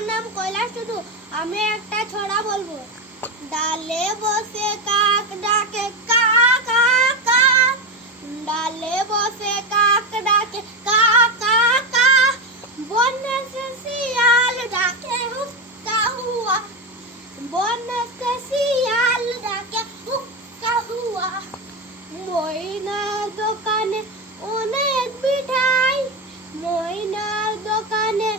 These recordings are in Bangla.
আমার নাম কৈলাস টুডু। আমি একটা ছড়া বলবো। ডালে বসে কাক ডাকে কা কা কা, ডালে বসে কাক ডাকে কা কা কা, বনে से শিয়াল ডাকে হুক্কা হুয়া, বনে से শিয়াল ডাকে হুক্কা হুয়া। ময়নার দোকানে অনেক মিঠাই, ময়নার দোকানে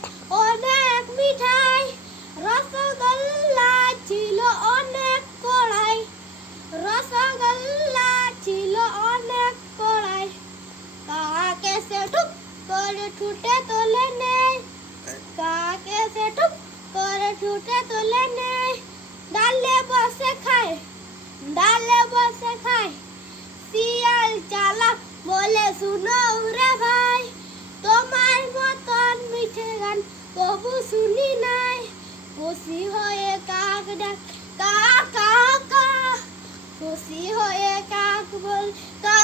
অনেক মিঠাই, রসগোল্লা ছিল অনেক কড়াই, রসগোল্লা ছিল অনেক কড়াই। কাকে সে টুক করে ঠুটে তোলে নেই, কাকে সে টুক করে ঠুটে তোলে নেই। ডালে বসে খায়, ডালে বসে খায়, শিয়াল চালাক বলে শুনো রে ভাই, তোমার মতন মিঠে গান কবু শুনি নাই। খুশি হয়ে কাক ডাক কা কা কা, খুশি হয়ে কাক বল কা